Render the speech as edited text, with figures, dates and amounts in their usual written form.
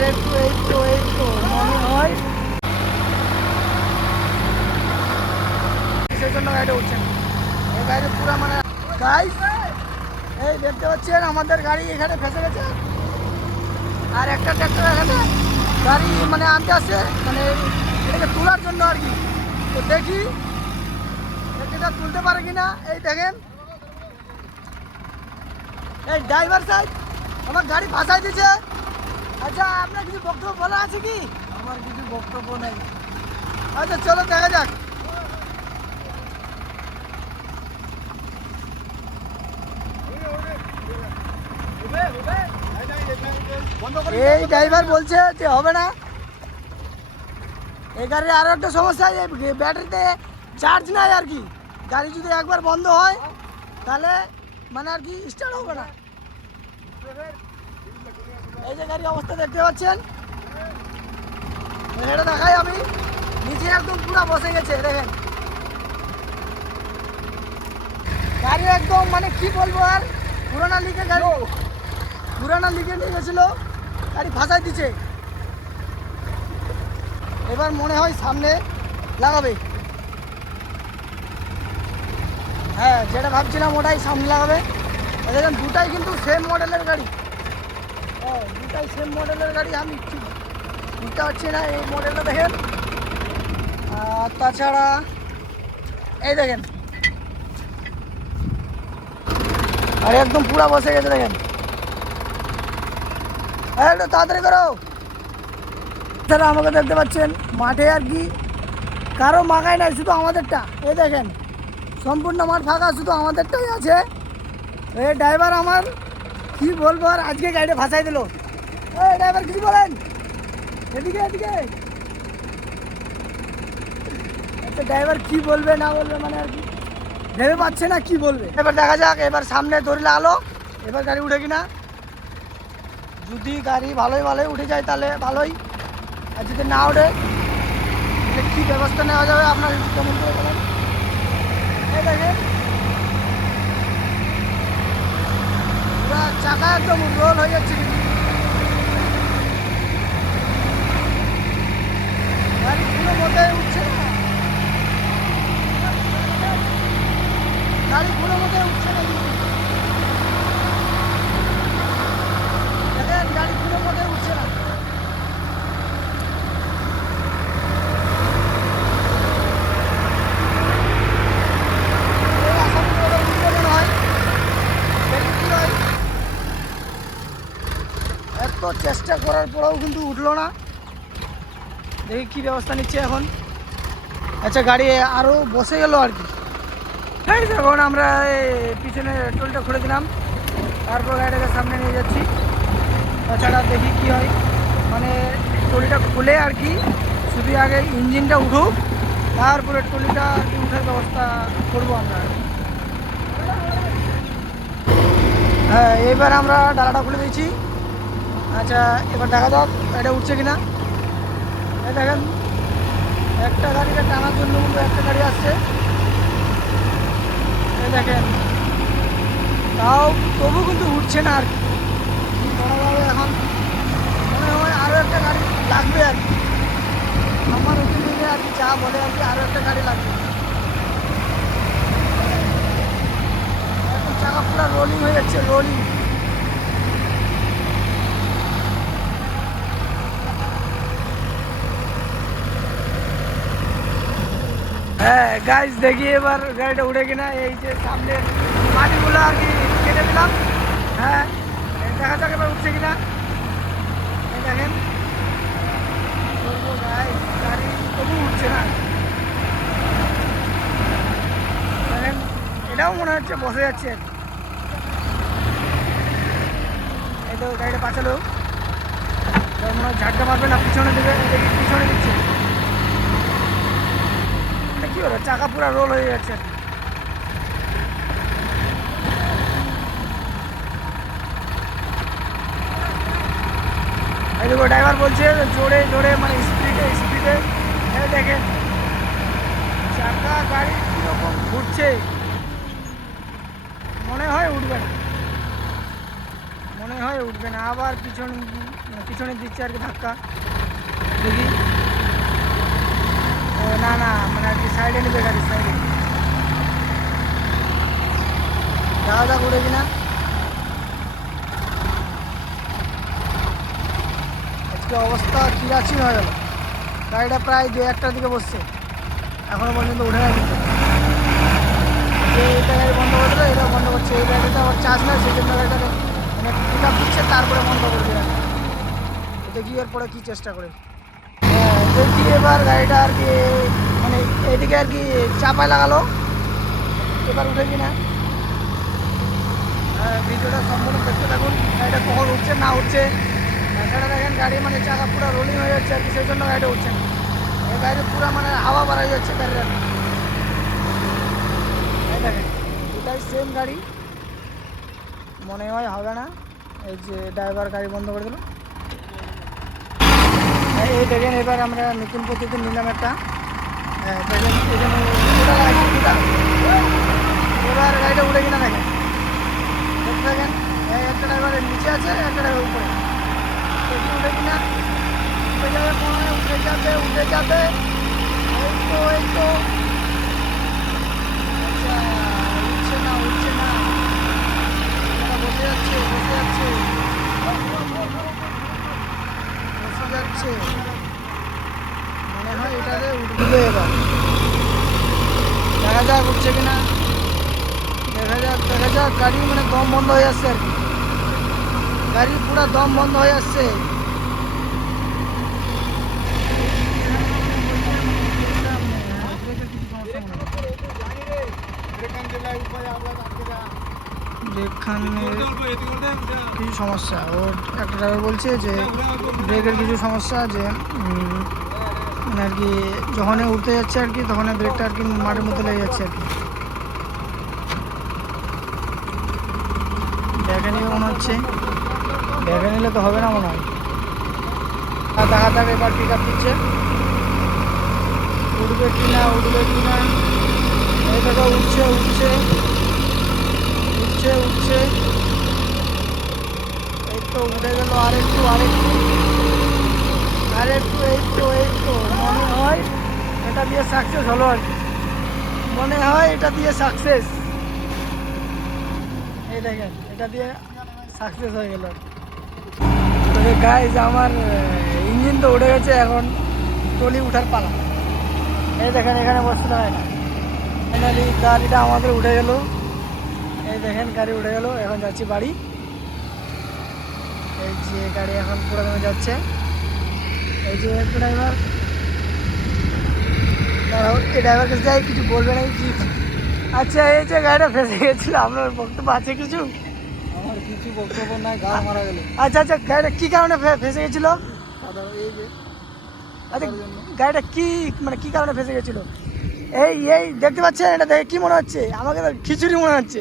আর একটু এই তো মনে হয় সেই জন্য গাড়িটা উঠছে না। এই গাড়ি পুরো মানে গাইস এই দেখতে পাচ্ছেন আমাদের গাড়ি এখানে ফেসে গেছে। আর একটা ট্র্যাক্টর এখানে গাড়ি মানে আনতে আসছে, মানে এটাকে তোলার জন্য আর কি। তো দেখি এটা তুলতে পারে কিনা। এই দেখেন এই ড্রাইভার সাহেব আমার গাড়ি ভাসাই দিচ্ছে। আচ্ছা আপনার কিছু বক্তব্য বলা আছে কি? আমার কিছু বক্তব্য নেই। আচ্ছা চলো দেখা যাক। এই ড্রাইভার বলছে যে হবে না। এই গাড়ির আরো একটা সমস্যা, এই ব্যাটারিতে চার্জ নাই আর কি। গাড়ি যদি একবার বন্ধ হয় তাহলে মানে আর কি স্টার্ট হবে না। এই যে গাড়ির অবস্থা দেখতে পাচ্ছেন, এটা দেখাই আমি। নিচে একদম পুরো বসে গেছে দেখেন। গাড়ি একদম মানে কি বলবো আর, পুরানা লিখে গাড়ি, পুরানা লিখে নিয়ে গেছিলো, গাড়ি ফাঁসাই দিচ্ছে। এবার মনে হয় সামনে লাগাবে। হ্যাঁ যেটা ভাবছিলাম ওটাই সামনে লাগাবে। দেখেন দুটাই কিন্তু সেম মডেলের গাড়ি। হ্যাঁ দুটাই সেম মডেলের গাড়ি। আমি ঠিক বুঝতে পারছি না এই মডেলটা দেখেন। আর তাছাড়া এই দেখেন আর একদম পুরা বসে গেছে দেখেন। একটু তাড়াতাড়ি করো। তারা আমাকে দেখতে পাচ্ছেন মাঠে আর কি কারো মাখায় নাই, শুধু আমাদেরটা। এই দেখেন সম্পূর্ণ মাঠ ফাঁকা, শুধু আমাদেরটাই আছে। এই ড্রাইভার আমার কি বলবো আর, আজকে গাড়িটা ভাসাই দিল। এই ড্রাইভার কিছু বলেন, এদিকে এদিকে। আচ্ছা ড্রাইভার কি বলবে না বলবে মানে আর কি ভেবে পাচ্ছে না কি বলবে। এবার দেখা যাক, এবার সামনে দড়ি লাগালো, এবার গাড়ি উঠে কিনা। যদি গাড়ি ভালোই উঠে যায় তাহলে ভালোই, আর যদি না ওঠে তাহলে কী ব্যবস্থা নেওয়া যাবে আপনার কেমন করে বলেন। এই দেখেন পুরা চাকা একদম রোল হয়ে যাচ্ছে কিন্তু গাড়ি কোনো মতে উঠছে না। গাড়ি কোনো মতে উঠছে না কিন্তু দেখেন গাড়ি কোনো মতে উঠছে না। এত চেষ্টা করার পরেও কিন্তু উঠলো না। দেখি কী ব্যবস্থা নিচ্ছে এখন। আচ্ছা গাড়ি আরও বসে গেল আর কি। এখন আমরা পিছনে টোলটা খুলে দিলাম, তারপর গাড়িটাকে সামনে নিয়ে যাচ্ছি। তাছাড়া দেখি কি হয়, মানে ট্রলিটা খুলে আর কি শুধু আগে ইঞ্জিনটা উঠুক, তারপরে ট্রলিটা উঠার ব্যবস্থা করবো আমরা। হ্যাঁ এবার আমরা ডালাটা খুলে দিয়েছি। আচ্ছা এবার দেখা যাক এটা উঠছে কিনা। এই দেখেন একটা গাড়িকে টানার জন্য কিন্তু একটা গাড়ি আসছে। এই দেখেন তাও তবু কিন্তু উঠছে না আর কি। কী করা যাবে এখন, মনে হয় আরও একটা গাড়ি লাগবে আর কি। আমার ওপিনিয়নে আর কি যা বলে আর কি, আরও একটা গাড়ি লাগবে। এখন চাকা পুরো রোলিং হয়ে যাচ্ছে, রোলিং। হ্যাঁ গাইজ দেখি এবার গাড়িটা উঠে কিনা। এই যে সামনে মাটিগুলো আর কি কেটে দিলাম। হ্যাঁ দেখা যাক এবার উঠছে কিনা। এই দেখেন গাড়ি তবু উঠছে না দেখেন। এটাও মনে হচ্ছে বসে যাচ্ছে। এই তো গাড়িটা পাচালো, মনে হয় ঝাটকা মারবে না, পিছনে দিকে পিছনে দিচ্ছে। কি হলো চাকা পুরো রোল হয়ে যাচ্ছে। এই দেখো ড্রাইভার বলছে জোরে জোরে মানে স্পিডে। দেখেন চাকা গাড়ি কীরকম ঘুরছে, মনে হয় উঠবে না, আবার পিছন পিছনে দিচ্ছে আর কি ধাক্কা, দেখি। ও না না, মানে আর কি সাইডে নেবে গাড়ি, সাইডে। দেখা যাক উঠে কিনা। আজকে অবস্থা কিরাচিন হয়ে গেল। গাড়িটা প্রায় 2-1টার দিকে বসছে, এখনো পর্যন্ত উঠে না। কিন্তু যে এটা গাড়ি বন্ধ করে দিল, এটাও বন্ধ করছে। এই গাড়িটা আবার চার্জ না, সেই জন্য গাড়িটাকে মানে পিক আপ দিচ্ছে, তারপরে বন্ধ করে দিয়ে রাখে। দেখি এরপরে কী চেষ্টা করে। হ্যাঁ, দেখি এবার গাড়িটা আর কি মানে এইদিকে আর কি চাপায় লাগালো, এবার উঠে কিনা। ভিডিওটা সম্পূর্ণ দেখতে থাকুন, গাড়িটা কখন উঠছে না উঠছে। সেটা দেখেন, গাড়ি মানে চাকা পুরো রোলিং হয়ে যাচ্ছে আর কি, সেই জন্য গাড়িটা উঠছে না। এই গাড়ি পুরো মানে হাওয়া বাড়াই যাচ্ছে গাড়ির আর কি। এই দেখেন, দুটাই সেম গাড়ি, মনে হয় হবে না। এই যে ড্রাইভার গাড়ি বন্ধ করে দিল। এই দেখেন, এবার আমরা নতুন পদ্ধতি নিলাম একটা। দেখেন এখানে দুটা লাগাইছি, দুটা। এবার গাড়িটা উঠে কিনা দেখেন, দেখতে দেখেন। একটা ড্রাইভারের নিচে আছে, একটা ড্রাইভার উপরে। দেখি উঠে কিনা। উঠে যাবে মনে হয়, উঠে যাবে, উঠে যাবে। এই তো, এই তো। আচ্ছা, উঠছে না, উঠছে না। এটা বসে যাচ্ছে, বসে যাচ্ছে, বসে যাচ্ছে। মনে হয় এটাতে উঠবে এবার। দেখা যাক উঠছে কিনা, দেখা যাক, দেখা যাক। গাড়ি মানে দম বন্ধ হয়ে যাচ্ছে আর কি, গাড়ি পুরো দম বন্ধ হয়ে যাচ্ছে। কিছু সমস্যা, ওর একটা ড্রাইভার বলছে যে ব্রেকের কিছু সমস্যা, যে মানে আর কি যখনই উঠতে যাচ্ছে আর কি, তখন ব্রেকটা আর কি মাঠের মধ্যে লেগে যাচ্ছে আর কি। দেখে নিবে মনে হচ্ছে, দেখে নিলে তো হবে না মনে হয়। আর দেখা যাক এবার পিক আপ দিচ্ছে, উঠবে কি না, উঠবে কি না। এই দেখো, উঠছে, উঠছে, উঠছে, উঠছে। এই তো উঠে গেল, আরেকটু, আরেকটু, আরেকটু। এই তো, এই তো। মনে হয় এটা দিয়ে সাকসেস হলো আর কি, মনে হয় এটা দিয়ে সাকসেস। এই দেখেন, এটা দিয়ে সাকসেস হয়ে গেল। তবে গাইজ, আমার ইঞ্জিন তো উঠে গেছে, এখন টলি উঠার পালা। এই দেখেন, এখানে বসতে হয় না। ফাইনালি গাড়িটা আমাদের উঠে গেল। এই দেখেন, গাড়ি উঠে গেল, এখন যাচ্ছি বাড়ি। এই যে গাড়ি এখন পুরো দমে যাচ্ছে। এই যে একটা ড্রাইভার, এই ড্রাইভার কাছে যাই, কিছু বলবে নাকি কি? আচ্ছা, এই যে গাড়িটা ফেসে গেছিল, আপনার বক্তব্য আছে কিছু? আমার কিছু বক্তব্য নাই, গাড় মারা গেল। আচ্ছা আচ্ছা, গাড়িটা কি কারণে ফেসে গেছিল? সাধারণ এই যে আচ্ছা, গাড়িটা কি মানে কি কারণে ফেসে গেছিল? এই এই দেখতে পাচ্ছেন, এটা দেখে কি মনে হচ্ছে? আমাকে তো খিচুড়ি মনে হচ্ছে।